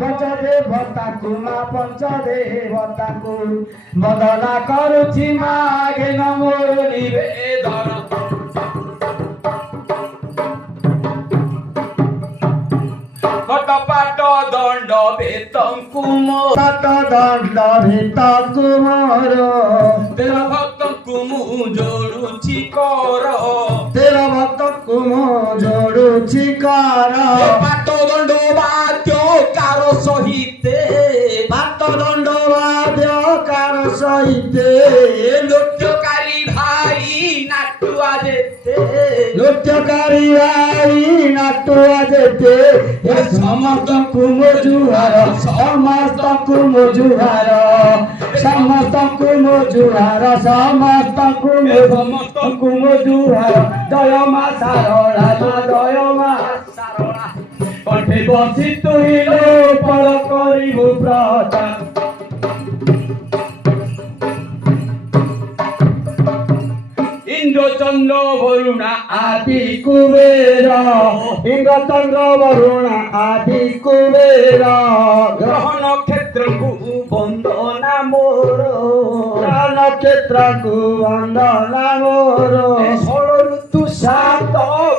ପଞ୍ଚଦେବତାକୁ ମା ପଞ୍ଚଦେବତାକୁ ବଦନା କରୁଛି ମାଗେ ମୋର ନିବେଦନ ପାଟ ଦଣ୍ଡ ବେତଙ୍କୁ ମୋର ଦଣ୍ଡ ବେତଙ୍କୁ ମୋର ତେର ଭକ୍ତଙ୍କୁ ମୁଁ ଯୋଡୁଛି କର ତେର ଭକ୍ତଙ୍କୁ ମୁଁ ଯୋଡୁଛି କର ପାଟ ଦଣ୍ଡ ବାଦ୍ୟ କାର ସହିତେ ପାଟ ଦଣ୍ଡ ବାଦ୍ୟ କାର ସହିତେ ନୃତ୍ୟକାରୀ ଭାଇ ନାଟୁଆ ଯେତେ ନୃତ୍ୟକାରୀ ଭାଇ ନାଟୁଆ ଯେତେ ସମସ୍ତଙ୍କୁ ମୋ ଜୁହାର ସମସ୍ତଙ୍କୁ ମୋ ଜୁହାର ସମସ୍ତଙ୍କୁ ମୋ ଜୁହାର ସମସ୍ତଙ୍କୁ ମୋ ଜୁହାର ଜୟ ମା ଶାରଳା ଜୟ ମା ଶାରଳା କଣ୍ଠେ ବସି ତୁଇଲେ ପର କରିବୁ ପ୍ରଚାର ইন্দ্রচন্দ্র বরুণা আদি কুবের ইন্দ্রচন্দ্র বরুণা আদি কুবের গ্রহ নক্ষত্রକୁ বন্দনা মোর গ্রহ নক্ষত্রକୁ বন্দনা মোর ষোল ঋতু সাত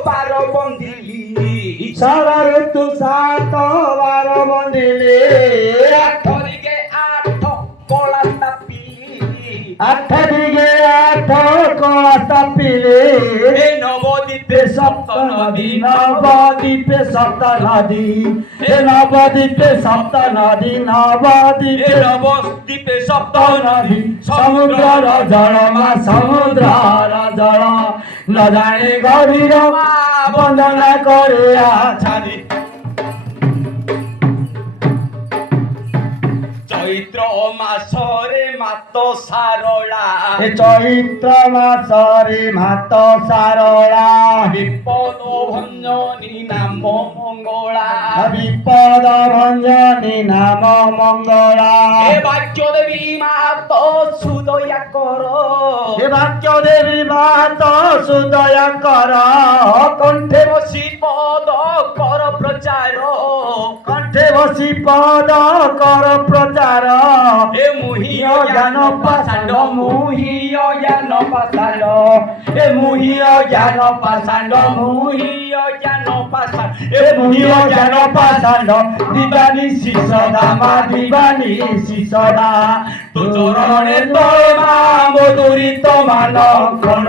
বার বন্দিলি ষোল ঋতু সাত বার বন্দিলি আঠ দিকে আঠ কলা তাপিলি আঠ দিকে আঠ কলা তাপিলে নবদ্বীপে সপ্ত নদী নবদ্বীপে সপ্ত নদী নবদ্বীপে সপ্ত নদী নবদ্বীপে নবদ্বীপে সপ্ত নদী সমুদ্রর জল মা সমুদ্রর জল ন জানে গভীর মা বন্দনা করে ছাড়ি চৈত্র মাসরে মাত সারলা চৈত্র মাসরে মাত সারলা বিপদ ভঞ্জনী নাম মঙ্গলা বিপদ ভঞ্জনী নাম মঙ্গলা হে বাক্য দেবী মাত সুদয়া কর হে বাক্য দেবী মাত সুদয়া কর কণ্ঠে বসি পদ কর প্রচার কণ্ঠে বসি পদ কর প্রচার এ মুহিয় জ্ঞান পাষাণ্ড মুহিয় জ্ঞান পাষাণ্ড এ মুহিয় জ্ঞান পাষাণ্ড মুহিয় জ্ঞান পাষাণ্ড এ মুহিয় জ্ঞান পাষাণ্ড দিবানি শিশদা মা দিবানি শিশদা তো চরণে তলে মা মধুরিত মান খণ্ড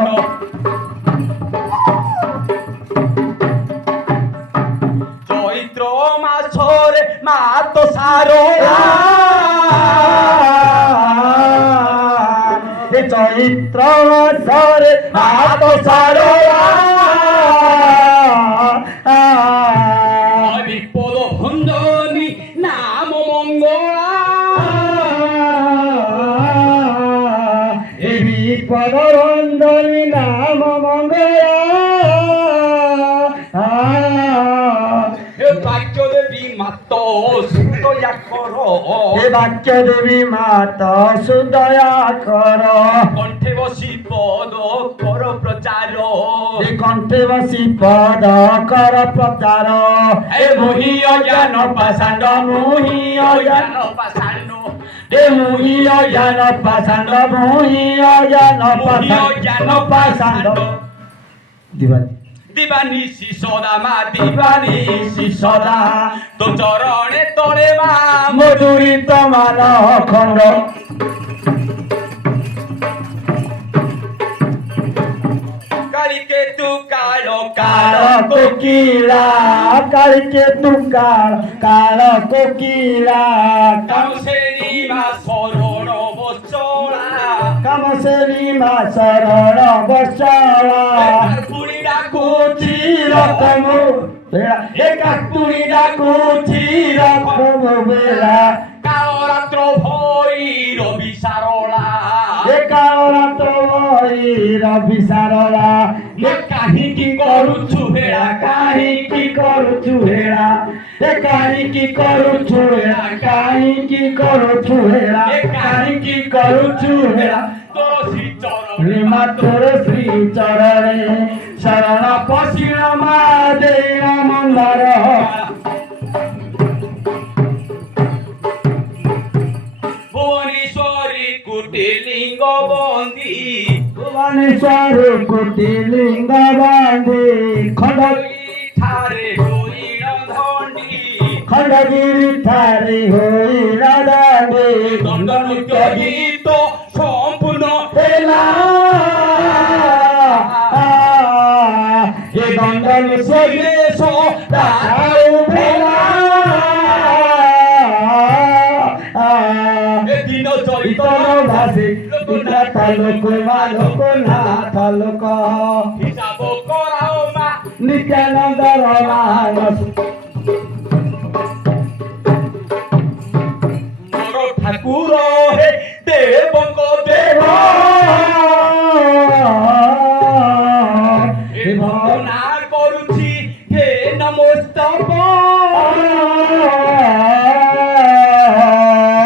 চৈত্র মাসরে মা তো সারলা চৈত্র মাসরে মা তো সারলা বিপদ ভঞ্জনী নাম মঙ্গলা এ বিপদ ভঞ্জনী নাম মঙ্গলা বাক্য দেবী মাত সুদয়া কর হে বাক্য দেবী মাত সুদয়া কর কণ্ঠে বসি পদ কর প্রচার হে কণ্ঠে বসি পদ কর প্রচার হে মুহিয় জ্ঞান পাষাণ্ড মুহিয় জ্ঞান পাষাণ্ড হে মুহিয় জ্ঞান পাষাণ্ড মুহিয় জ্ঞান পাষাণ্ড দিবানি দিবানি শিশোদা মা দিবানি শিশোদা তো চরণে তলে মা মধুরিত মান খণ্ড কালিকে তু কালো কালো কোকিলা কালিকে তু কালো কোকিলা কামসেনি মা শরণ বৎসলা কামসেনি মা শরণ বৎসলা ডাকুছি রকমু বেলা এ কাকুরি ডাকুছি রকমু বেলা কালরাত্র ভৈরবী সারলা এ কালরাত্র ভৈরবী সারলা এ কাহিকি করুছু হেলা কাহিকি করুছু হেলা এ কাহিকি করুছু হেলা কাহিকি করুছু হেলা এ কাহিকি করুছু হেলা তোর শ্রী চরণে মা তোর শ্রী চরণে শরণ পশিল মা দেই মঙ্গল ମାନେଶ୍ୱର କୋଟି ଲିଙ୍ଗ ବାନ୍ଧି ଖଣ୍ଡଗିରି ଠାରେ ହୋଇର ଦାଣ୍ଡି ଦଣ୍ଡନୃତ୍ୟ ଗୀତ ସମ୍ପୂର୍ଣ୍ଣ ହେଲା ଏ ଦଣ୍ଡନ ସ୍ୱଦେଶ ରାଧାଉ ଭେଲା ଦିନ ଚଳିତ ଇତନ ଭାଷି ନାଥ ଲୋକ ମାନଙ୍କ ନାଥ ଲୋକ ହିସାବ କରାଓ ମା ନିତ୍ୟାନନ୍ଦର ମାନସ ମୋର ଠାକୁର ହେ ଦେବଙ୍କ ଦେବ ଭାବନା କରୁଛି ହେ ନମସ୍ତକ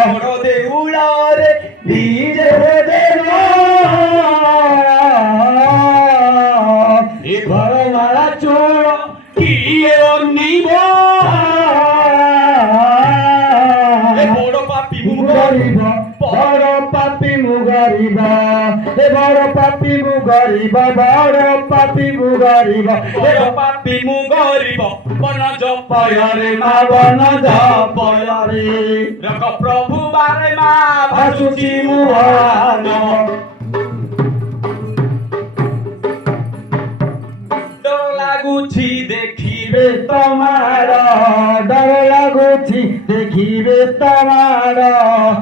ମୋର ଦେଉଳରେ ବିଜେ ଦେବ ଏ ଘରମାଳା ଚୋଳ କିଏ ଅନିବ ବଡ଼ ପାପି ମୁଁ ଗରିବ ବଡ଼ ପାପି ମୁଁ ଗରିବ ଏ ବଡ଼ ପାପି ମୁଁ ଗରିବ ବଡ଼ ପାପି ମୁଁ ଗରିବ ବଡ଼ ପାପି ମୁଁ ଗରିବ ବନ ପୟରେ ମା ବନ ଜପୟରେ ରଖ ପ୍ରଭୁ ବାରେ ମା ଭାସୁଛି ମୁହାନ ଡର ଲାଗୁଛି ଦେଖିବେ ତମାର ଡର ଲାଗୁଛି ଦେଖିବେ ତମାର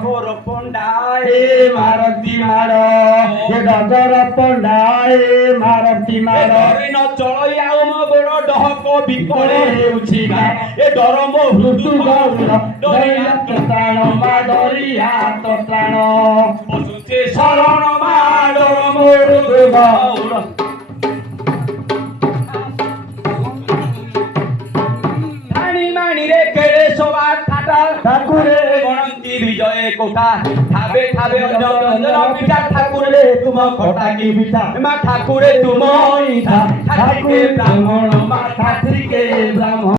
ମୋର ପଣ୍ଡା ଏ ମାରନ୍ତି ମାର ଏ ଡଗର ପଣ୍ଡା ଏ ମାରନ୍ତି ମାର ନ ଚଳଇ ଆଉ ମୋ ଗୋଡ଼ ଡହକ ବିକଳେ ହେଉଛି ମା ଏ ଡର ମୋ ଋତୁ ହୃଦୁ ଗୌର ଦରିଆ ତ ତ୍ରାଣ ମା ଦରିଆ ତ ତ୍ରାଣ ପଶୁଛେ ଶରଣ ମା ଡର ମୋ ମୋର ହୃଦୁ ଗୌର ଧାଣି ମାଣିରେ କେଳେ ସବା ଠାଟା ଠାକୁରେ ଗଣନ୍ତି ବିଜୟ କୋଠା ଥାବେ ଥାବେ ଅଞ୍ଜନ ପିଠା ଠାକୁରେ ତୁମ କଟା କି ପିଠା ମା ଠାକୁରେ ତୁମ ଇଠା ଠାକୁରେ ଠାକୁରେ ବ୍ରାହ୍ମଣ ମା ଠାକୁରିକେ ବ୍ରାହ୍ମଣ